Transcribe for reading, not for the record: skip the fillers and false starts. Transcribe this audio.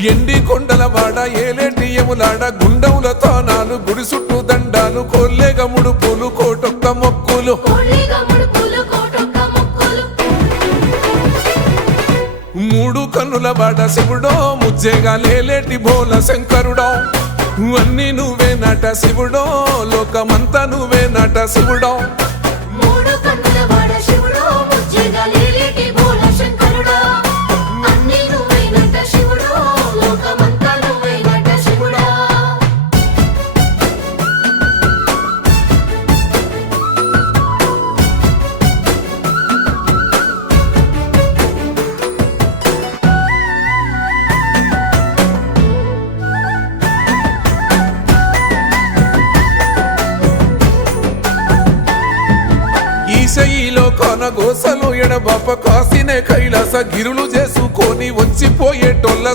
ఎండి కొండల వాడ ఏలేటి యములాడ గుండముల తానాలు గుడి చుట్టూ దండాలు కొల్లేగ ముడుపులు కోటొక్క మొక్కులు మూడు కన్నుల వాడ శివుడో ముజ్జేగా లేలేటి బోల శంకరుడో అన్ని నువ్వే నట శివుడో లోకమంతా నువ్వే నట శివుడో ఈశయిలో కొన గోసలు ఎడబాప కాసినే కైలాస గిరులు చేసుకొని వచ్చిపోయేటోళ్ళ